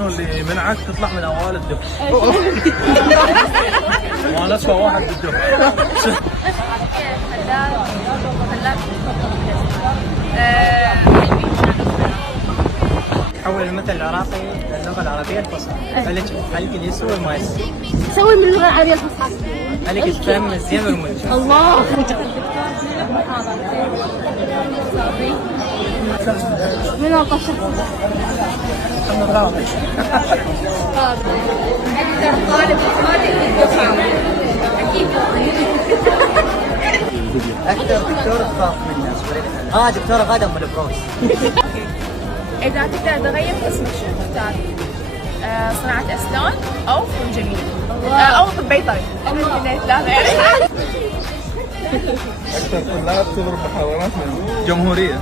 اللي منعك تطلع من اوائل الدفعه. وانا اسوء واحد بالدفعه. حول المثل العراقي للغة العربية الفصحى. عليك اللي يسوي ما يسوي. سوي من اللغة العربية الفصحى. عليك تفهم الزين والمنجز. الله. من القشة. محمد راضي. أكثر طالب صادق في الدفعة. أكيد. أكثر دكتور تخاف منه. دكتورة غادة أم البروس. إذا تقدر تغير اسمك شو تختار؟ صناعة أسنان أو فنون جميل أو طب بيطري أو من الاثنين ثلاثة يعني. اكثر طلاب تضرب محاضرات من جمهوريه.